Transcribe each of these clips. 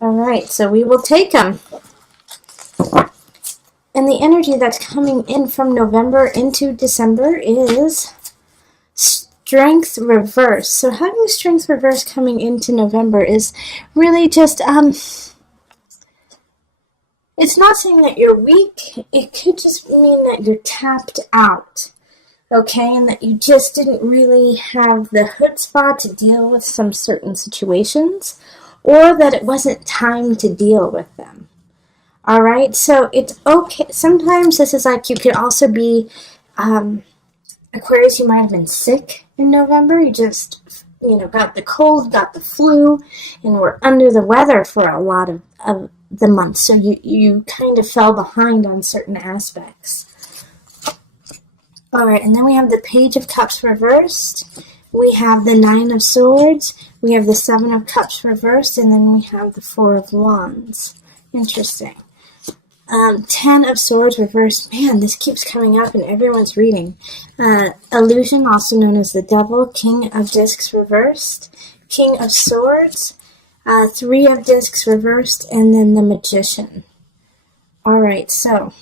All right, so we will take them. And the energy that's coming in from November into December is Strength Reverse. So having Strength Reverse coming into November is really just, it's not saying that you're weak. It could just mean that you're tapped out. Okay, and that you just didn't really have the chutzpah to deal with some certain situations, or that it wasn't time to deal with them. All right, so it's okay. Sometimes this is like you could also be Aquarius. You might have been sick in November. You just, got the cold, got the flu, and were under the weather for a lot of the month. So you kind of fell behind on certain aspects. All right, and then we have the Page of Cups reversed. We have the Nine of Swords. We have the Seven of Cups reversed, and then we have the Four of Wands. Interesting. 10 of Swords reversed. Man, this keeps coming up in everyone's reading. Illusion, also known as the Devil. King of Discs reversed. King of Swords. 3 of Discs reversed, and then the Magician. All right, so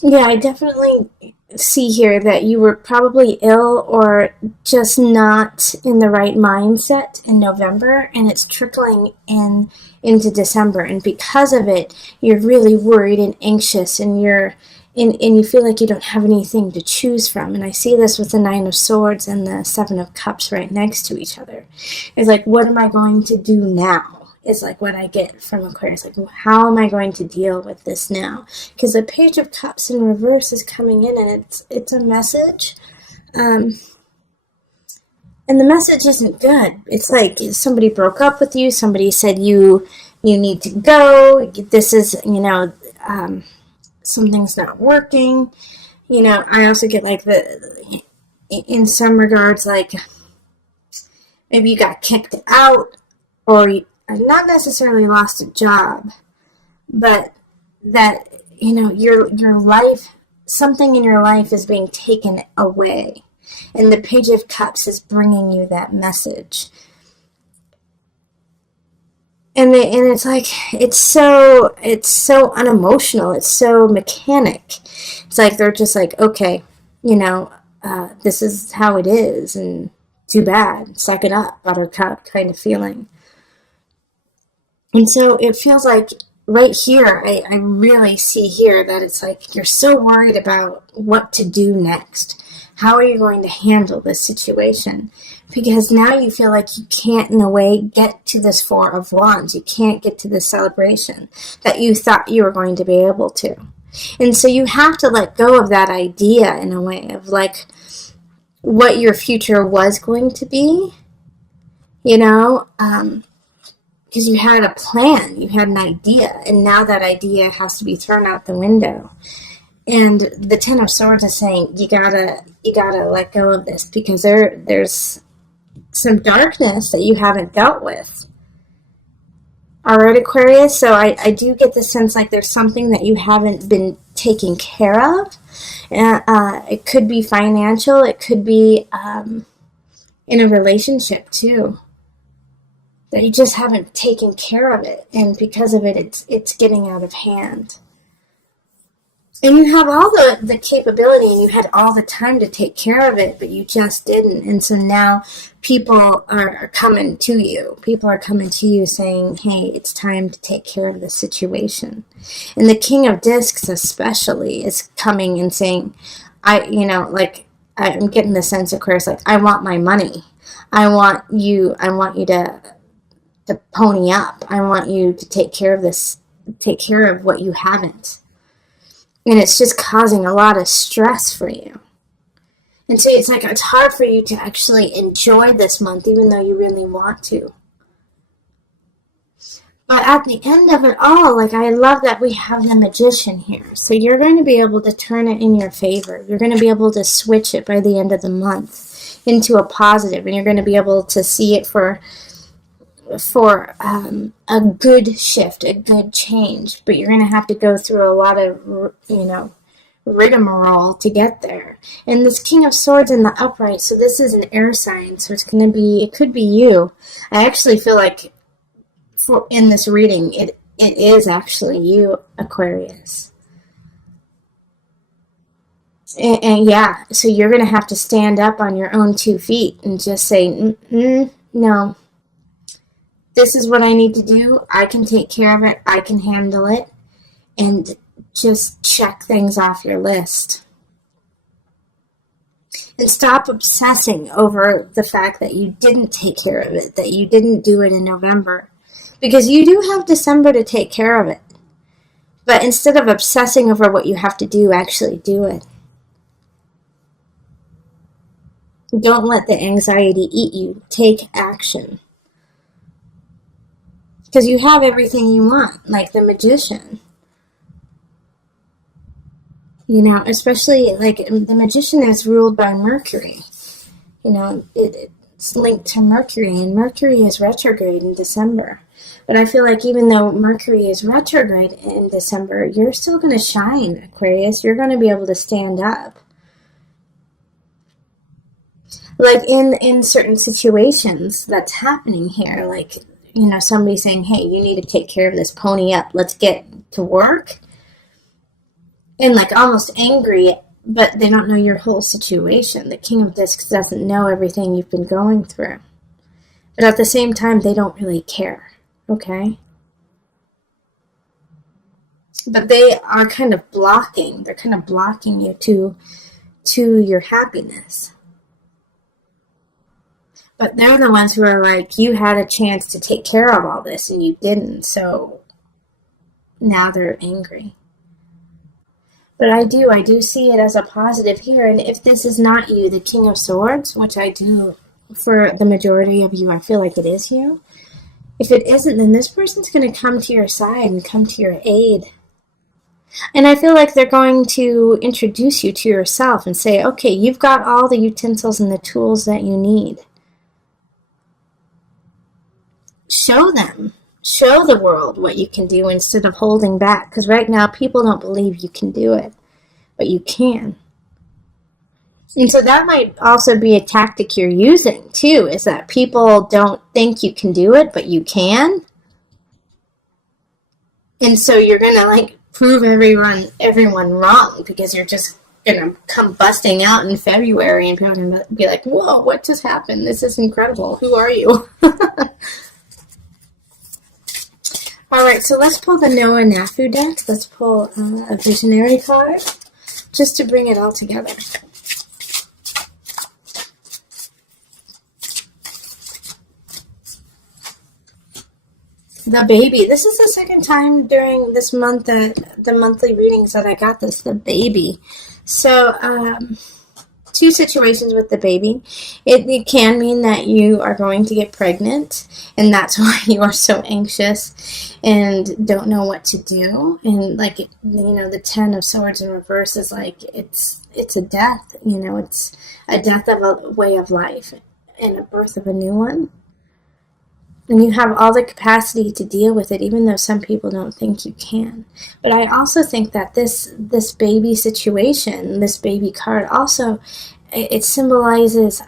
yeah, I definitely see here that you were probably ill or just not in the right mindset in November, and it's trickling into December, and because of it, you're really worried and anxious, and you feel like you don't have anything to choose from. And I see this with the Nine of Swords and the Seven of Cups right next to each other. It's like, what am I going to do now? Is like what I get from Aquarius. Like, how am I going to deal with this now? Because the Page of Cups in reverse is coming in, and it's a message. And the message isn't good. It's like somebody broke up with you. Somebody said you need to go. This is, something's not working. I also get like in some regards, like maybe you got kicked out, or not necessarily lost a job, but that, your life, something in your life is being taken away. And the Page of Cups is bringing you that message. And it's like, it's so unemotional. It's so mechanic. It's like, they're just like, okay, this is how it is, and too bad, suck it up, buttercup kind of feeling. And so it feels like right here, I really see here that it's like you're so worried about what to do next. How are you going to handle this situation? Because now you feel like you can't, in a way, get to this Four of Wands. You can't get to this celebration that you thought you were going to be able to. And so you have to let go of that idea, in a way, of like what your future was going to be, because you had a plan, you had an idea, and now that idea has to be thrown out the window. And the Ten of Swords is saying you gotta let go of this, because there's some darkness that you haven't dealt with. All right, Aquarius. So I do get the sense like there's something that you haven't been taking care of. It could be financial. It could be in a relationship too, that you just haven't taken care of it, and because of it, it's getting out of hand. And you have all the capability, and you had all the time to take care of it, but you just didn't. And so now people are coming to you. People are coming to you saying, hey, it's time to take care of this situation. And the King of Discs especially is coming and saying, I'm getting the sense, of course, like, I want my money. I want you to pony up. I want you to take care of this, take care of what you haven't. And it's just causing a lot of stress for you. And so it's like, it's hard for you to actually enjoy this month, even though you really want to. But at the end of it all, like, I love that we have the Magician here. So you're going to be able to turn it in your favor. You're going to be able to switch it by the end of the month into a positive, and you're going to be able to see it for a good shift, a good change. But you're going to have to go through a lot of, rigmarole to get there. And this King of Swords in the upright, so this is an air sign, so it could be you. I actually feel like in this reading, it is actually you, Aquarius. And yeah, so you're going to have to stand up on your own 2 feet and just say, no, this is what I need to do. I can take care of it. I can handle it. And just check things off your list. And stop obsessing over the fact that you didn't take care of it, that you didn't do it in November. Because you do have December to take care of it. But instead of obsessing over what you have to do, actually do it. Don't let the anxiety eat you. Take action. Because you have everything you want, like the Magician. You know, especially like the Magician is ruled by Mercury. You know, it's linked to Mercury, and Mercury is retrograde in December. But I feel like even though Mercury is retrograde in December, you're still going to shine, Aquarius. You're going to be able to stand up. Like in certain situations that's happening here, like, you know, somebody saying, hey, you need to take care of this, pony up, let's get to work. And like almost angry, but they don't know your whole situation. The King of Discs doesn't know everything you've been going through. But at the same time, they don't really care, okay? But they are kind of blocking. They're kind of blocking you to your happiness. But they're the ones who are like, you had a chance to take care of all this and you didn't, so now they're angry. But I do see it as a positive here. And if this is not you, the King of Swords, which I do for the majority of you, I feel like it is you. If it isn't, then this person's going to come to your side and come to your aid. And I feel like they're going to introduce you to yourself and say, okay, you've got all the utensils and the tools that you need. Show them. Show the world what you can do instead of holding back. Because right now, people don't believe you can do it. But you can. And so that might also be a tactic you're using, too. Is that people don't think you can do it, but you can. And so you're going to, like, prove everyone wrong. Because you're just going to come busting out in February. And people are going to be like, whoa, what just happened? This is incredible. Who are you? All right, so let's pull the Noah Nafu deck. Let's pull a visionary card just to bring it all together. The baby. This is the second time during this month that the monthly readings that I got this, the baby. So, two situations with the baby. It can mean that you are going to get pregnant, and that's why you are so anxious and don't know what to do. And like, you know, the 10 of Swords in reverse is like, it's a death, you know, it's a death of a way of life and a birth of a new one. And you have all the capacity to deal with it, even though some people don't think you can. But I also think that this baby situation, this baby card, also, it symbolizes,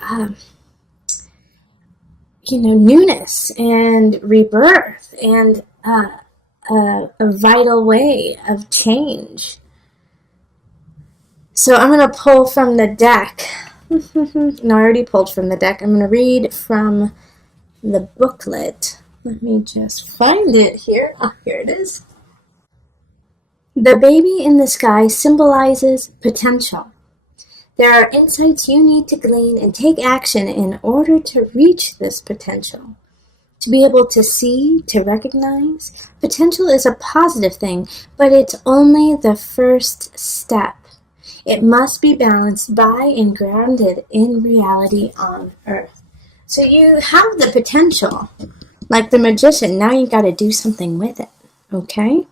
newness and rebirth and a vital way of change. So I'm going to pull from the deck. No, I already pulled from the deck. I'm going to read from the booklet. Let me just find it here. Oh, here it is. The baby in the sky symbolizes potential. There are insights you need to glean and take action in order to reach this potential. To be able to see, to recognize, potential is a positive thing, but it's only the first step. It must be balanced by and grounded in reality on Earth. So you have the potential, like the Magician. Now you got to do something with it, okay?